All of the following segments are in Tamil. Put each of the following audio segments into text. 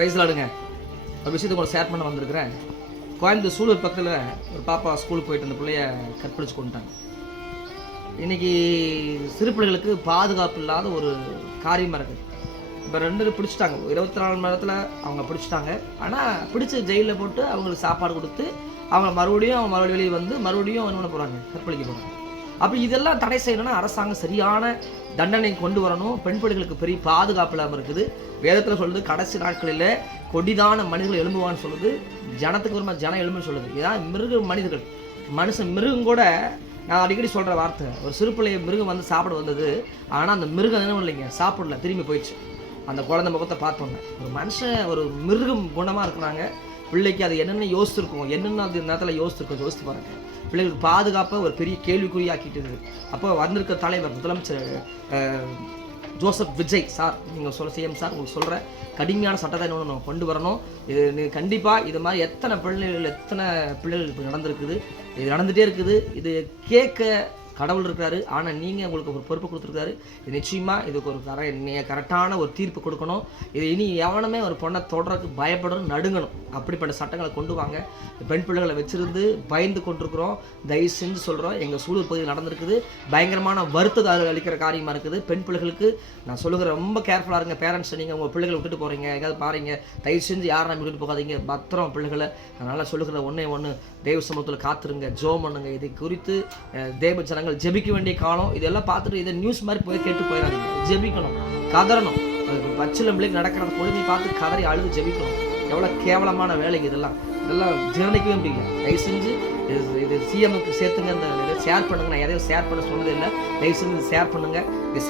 ப்ரைஸ் லாடுங்க. ஒரு விஷயத்தை கூட ஷேர் பண்ண வந்திருக்கிறேன். கோயம்புத்தூர் சூலூர் பக்கத்தில் ஒரு பாப்பா ஸ்கூலுக்கு போயிட்டு அந்த பிள்ளைய கற்பழிச்சு கொண்டுட்டாங்க. இன்றைக்கி சிறு பிள்ளைகளுக்கு பாதுகாப்பு இல்லாத ஒரு காரியமாக இருக்குது. இப்போ 2 பேர் பிடிச்சிட்டாங்க. 24 மணி நேரத்தில் அவங்க பிடிச்சிட்டாங்க. ஆனால் பிடிச்சி ஜெயிலில் போட்டு அவங்களுக்கு சாப்பாடு கொடுத்து அவங்க மறுபடியும் வெளியே வந்து மறுபடியும் என்ன பண்ண போகிறாங்க, கற்பழிக்க போகிறாங்க. அப்போ இதெல்லாம் தடை செய்யணும்னா அரசாங்கம் சரியான தண்டனை கொண்டு வரணும். பெண் பிள்ளைகளுக்கு பெரிய பாதுகாப்பு இல்லாமல் இருக்குது. வேதத்தில் சொல்லுது கடைசி நாட்களில் கொடிதான மனிதர்கள் எழும்புவான்னு சொல்லுது. ஜனத்துக்கு வருமா ஜனம் எழும்புன்னு சொல்லுது. இதான் மனிதர்கள் மிருகம் கூட. நான் அடிக்கடி சொல்கிற வார்த்தை, ஒரு சிறு பிள்ளைய மிருகம் வந்து சாப்பிட வந்தது. ஆனால் அந்த மிருகம் என்ன இல்லைங்க, சாப்பிடல, திரும்பி போயிடுச்சு. அந்த குழந்தை முகத்தை பார்த்தோன்னே ஒரு மனுஷன் ஒரு மிருகம் குணமாக இருக்கிறாங்க. பிள்ளைக்கு அது என்னென்ன யோசிச்சிருக்கும், என்னென்ன அந்த நேரத்தில் யோசிச்சு பாருங்க. பிள்ளைகளுக்கு பாதுகாப்பை ஒரு பெரிய கேள்விக்குறியாக்கிட்டு இருக்குது. அப்போ வந்திருக்க தலைவர் முதலமைச்சர் ஜோசப் விஜய் சார், நீங்கள் சிஎம் சார், உங்களுக்கு சொல்கிற கடுமையான சட்டத்தை இன்னொன்று கொண்டு வரணும். இது கண்டிப்பாக இது மாதிரி எத்தனை பிள்ளைகள் இப்போ நடந்திருக்குது, இது நடந்துகிட்டே இருக்குது. இது கேட்க கடவுள் இருக்கிறாரு. ஆனால் நீங்கள் உங்களுக்கு ஒரு பொறுப்பு கொடுத்துருக்காரு. இது நிச்சயமாக இதுக்கு ஒரு கரெக்டான ஒரு தீர்ப்பு கொடுக்கணும். இது இனி எவனுமே ஒரு பொண்ணை தொடர்றதுக்கு பயப்படணும், நடுங்கணும். அப்படிப்பட்ட சட்டங்களை கொண்டு வாங்க. பெண் பிள்ளைகளை வச்சிருந்து பயந்து கொண்டிருக்கிறோம். தயவு செஞ்சு சொல்கிறோம், எங்கள் சூலூர் பகுதியில் நடந்திருக்குது. பயங்கரமான வருத்தத்தை அளிக்கிற காரியமாக இருக்குது. பெண் பிள்ளைகளுக்கு நான் சொல்லுகிறேன், ரொம்ப கேர்ஃபுல்லாக இருங்க. பேரண்ட்ஸ், நீங்கள் உங்கள் பிள்ளைகளை விட்டுட்டு போகிறீங்க, எங்கேயாவது பாருங்க, தயவு செஞ்சு யாரும் விட்டுட்டு போகாதீங்க. பத்திரம் பிள்ளைகளை. அதனால் சொல்லுகிற ஒன்று தேவ சமூகத்தில் காத்துருங்க, ஜோம் பண்ணுங்க. இது குறித்து தேவ ஜனங்கள் ஜெபிக்க வேண்டிய காலம். இதெல்லாம் பார்த்துட்டு இதை நியூஸ் மாதிரி போய் கேட்டு போயிடாதீங்க. ஜெபிக்கணும், கதறணும். பச்சில பிள்ளைக்கு நடக்கிற கொடுமை பார்த்து கதறி அழுது ஜெபிக்கணும். எவ்வளோ கேவலமான வேலைக்கு இதெல்லாம் ஜீரணிக்கவே முடியல. தயவு செஞ்சு இது சிஎம்க்கு சேர்த்துங்க. இந்த ஷேர் பண்ணுங்க. நான் எதையும் ஷேர் பண்ண சொன்னது இல்லை. தயவு செஞ்சு இது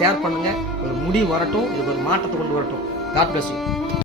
ஷேர் பண்ணுங்க. ஒரு முடிவு வரட்டும். இதுக்கு ஒரு மாற்றத்தை கொண்டு வரட்டும். God bless you.